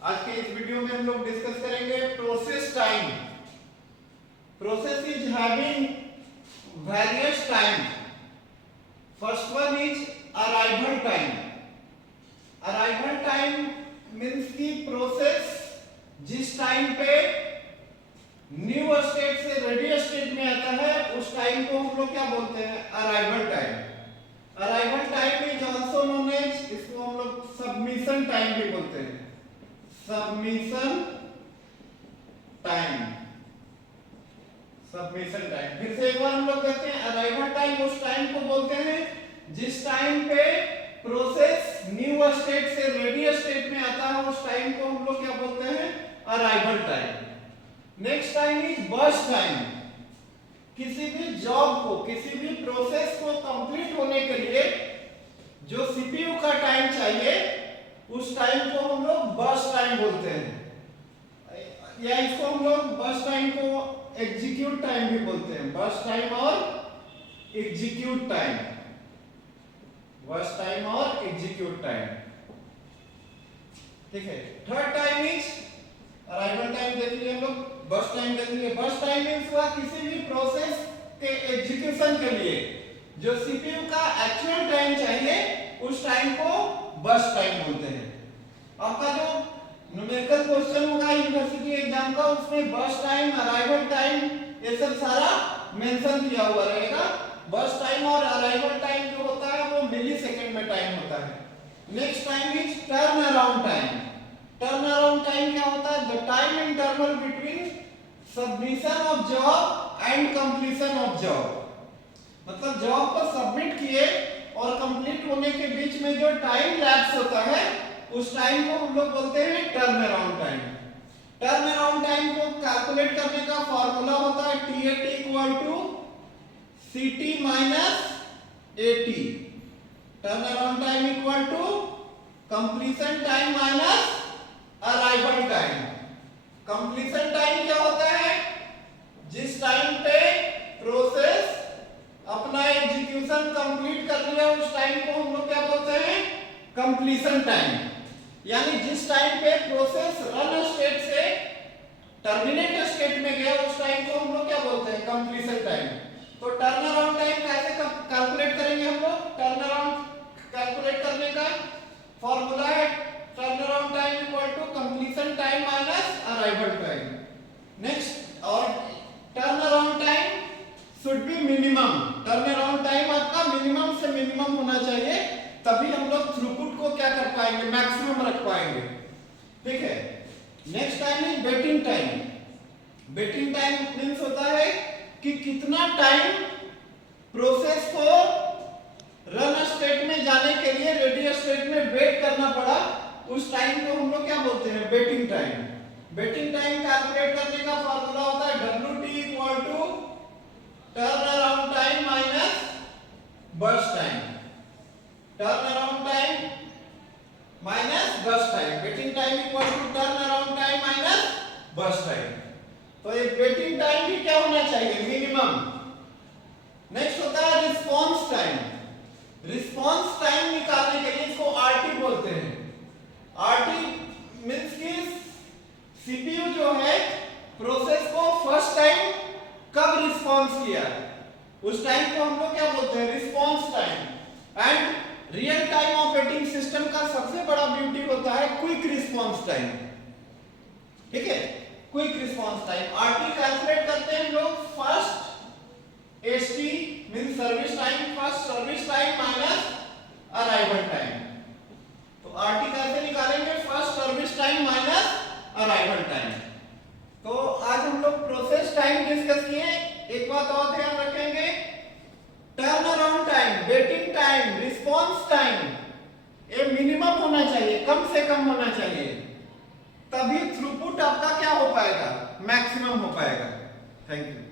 आज के इस वीडियो में हम लोग डिस्कस करेंगे process time. Process is having various time. First one is arrival time. Arrival time means की प्रोसेस जिस टाइम पे न्यू स्टेट से रेडी स्टेट में आता है उस टाइम को हम लोग क्या बोलते हैं? Arrival time. Arrival time is also known as, इसको हम लोग सबमिशन टाइम भी बोलते हैं। Submission time. सबमिशन टाइम फिर से एक बार हम लोग कहते हैं अराइवल टाइम उस टाइम को बोलते हैं जिस टाइम पे प्रोसेस न्यू स्टेट से रेडी स्टेट में आता है उस टाइम को हम लोग क्या बोलते हैं? Arrival time. Next time is burst time. किसी भी जॉब को, किसी भी प्रोसेस को कंप्लीट होने के लिए जो सीपीयू का टाइम चाहिए उस टाइम को हम लोग बर्स्ट टाइम बोलते हैं, या इसको हम लोग बर्स्ट टाइम को एग्जीक्यूट टाइम भी बोलते हैं। बर्स्ट टाइम और एग्जीक्यूट टाइम। बर्स्ट टाइम और एग्जीक्यूट टाइम, ठीक है। Third time is arrival time देख लिए हम लोग, बर्स्ट टाइम देख लिए। बर्स्ट टाइम मींस हुआ किसी भी प्रोसेस के एग्जीक्यूशन के लिए जो सीपीयू का एक्चुअल टाइम चाहिए उस टाइम को बर्स्ट टाइम बोलते हैं। आपका जो न्यूमेरिकल क्वेश्चन होगा यूनिवर्सिटी एग्जाम का उसमें बर्स्ट टाइम, अराइवल टाइम ये सब सारा मेंशन किया हुआ रहेगा। बर्स्ट टाइम और अराइवल टाइम जो होता है वो मिली सेकेंड में टाइम होता है। Next time is turn around time. Turn around time क्या होता है? The time interval between submission of job and completion of job. मतलब जॉब को सबमिट किए और कंप्लीट होने के बीच में जो टाइम लैप्स होता है उस टाइम को हम लोग बोलते हैं turn around time. Turn around time को कैलकुलेट करने का फार्मूला होता है TAT equal to CT minus AT। Turn around time equal to completion time minus arrival time. Completion time क्या होता है? जिस टाइम पे प्रोसेस अपना एग्जीक्यूशन कंप्लीट कर लिया उस टाइम को हम लोग क्या बोलते हैं? Completion time. यानी जिस टाइम पे प्रोसेस रन स्टेट से टर्मिनेट स्टेट में गया उस टाइम को हम लोग क्या बोलते हैं? Completion time. तो टर्न अराउंड टाइम कैसे कैलकुलेट करेंगे हम लोग? टर्न अराउंड कैलकुलेट करने का फॉर्मूला है turn around time equal to completion time minus arrival time. Next, और turn around time should be minimum. Turn around time आपका मिनिमम से मिनिमम होना चाहिए, तभी हम लोग थ्रूपुट को क्या कर पाएंगे? मैक्सिमम रख पाएंगे, ठीक है। Next time is waiting time. Waiting time means होता है कि कितना टाइम प्रोसेस को रन स्टेट में जाने के लिए रेडी स्टेट में वेट करना पड़ा उस टाइम को हम लोग क्या बोलते हैं? Waiting time. Waiting time calculate करने का फार्मूला होता है WT equal to turn around time minus burst time. Turn around time minus burst time. Waiting time equal to turn around time minus burst time. तो ये waiting time भी क्या होना चाहिए? मिनिमम। नेक्स्ट होता है रिस्पांस टाइम। रिस्पांस टाइम निकालने के लिए इसको RT बोलते हैं। RT मींस कि सीपीयू जो है प्रोसेस को फर्स्ट टाइम कब रिस्पांस किया उस टाइम को हम लोग क्या बोलते हैं? Response time. And real time operating system का सबसे बड़ा ब्यूटी होता है क्विक रिस्पांस टाइम, ठीक है। Quick response time RT calculate करते हैं लोग first ST means service time, first service time minus arrival time. तो RT कैसे निकालेंगे? First service time minus arrival time. तो आज हम लोग प्रोसेस टाइम डिस्कस किए। एक बात और ध्यान रखेंगे, turn around time, waiting time, response time ये मिनिमम होना चाहिए, कम से कम होना चाहिए, तभी थ्रूपुट आपका क्या हो पाएगा? मैक्सिमम हो पाएगा। Thank you.